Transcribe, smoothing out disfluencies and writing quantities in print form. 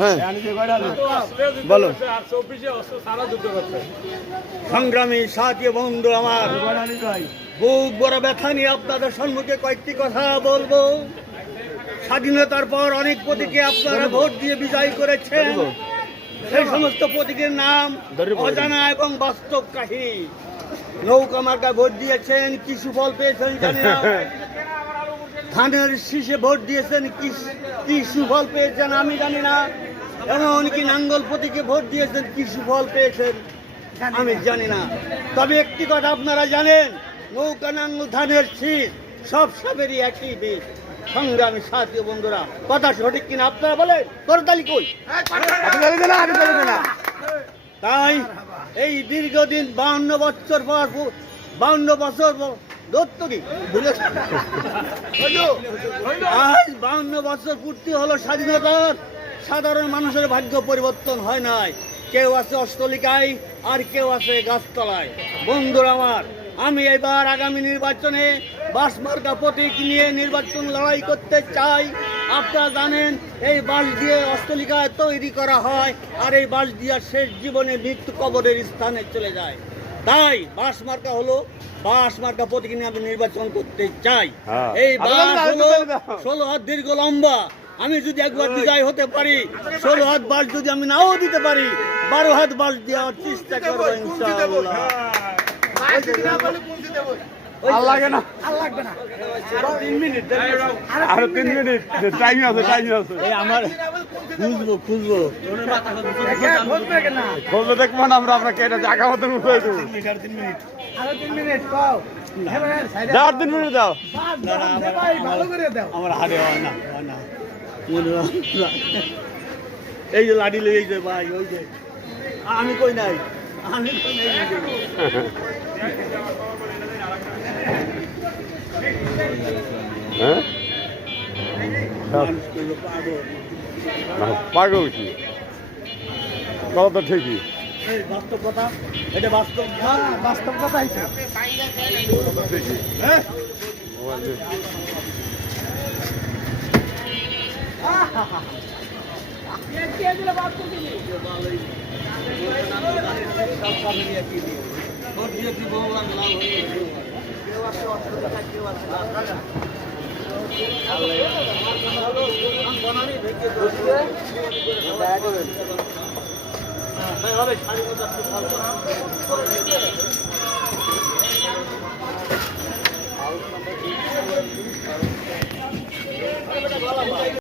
হ্যাঁ বলো। সংগ্রামী সাথী বন্ধু আমার, বুক বড় ব্যথা নিয়ে আপনাদের সম্মুখে কয়েকটি কথা বলবো। স্বাধীনতার পর অনেক প্রতীকে আপনারা ভোট দিয়ে বিজয় করেছেন। সেই সমস্ত প্রতীকের নাম অজানা এবং বাস্তব কাহিনী। নৌকা মার্কা ভোট দিয়েছেন, কি সুফল পেয়েছেন জানি না। ধানের শীষে ভোট দিয়েছেন, কি সুফল পেয়েছেন আমি জানি না। এমনকি নাঙ্গল প্রতীকে ভোট দিয়েছেন, কি সুফল পেয়েছেন আমি জানি না। তবে একটি কথা আপনারা জানেন, নৌকা নাঙ্গল ধানের শীষ সব সবেরই একই বীজ। সংগ্রামী সাথী বন্ধুরা, কথা সঠিক কিনা আপনারা বলেন? করতালি কই? তাই এই দীর্ঘদিন 52 বছর পর 52 বছর আজ 52 বছর পূর্তি হলো স্বাধীনতার। সাধারণ মানুষের ভাগ্য পরিবর্তন হয় নাই। কেউ আছে অষ্টলিকায় আর কেউ আছে গাছতলায়। বন্ধুরা আমার, আমি এবার আগামী নির্বাচনে বাস মার্কা প্রতীক নিয়ে নির্বাচন লড়াই করতে চাই। আপনারা জানেন এই বাঁশ দিয়ে অষ্টলিকায় তৈরি করা হয়, আর এই বাঁশ দিয়া শেষ জীবনে মৃত্যু কবরের স্থানে চলে যায়। তাই বাঁশ মার্কা হলো, বাঁশ মার্কা প্রতীক নিয়ে আমি নির্বাচন করতে চাই। এই বাঁশ হলো 16 হাত দীর্ঘ লম্বা। আমি যদি একবার বিজয় হতে পারি, 16 হাত বাঁশ যদি আমি নাও দিতে পারি, 12 হাত বাঁশ দেওয়ার চেষ্টা করবো ইনশাআল্লাহ। এই যে লাঠি লেগেছে ভাই, ওই যে আমি কই নাই, আমি কই নাই। পাগল কি কথা তো ঠিকই, বাস্তব কথা, এটা বাস্তব বাস্তব কথা।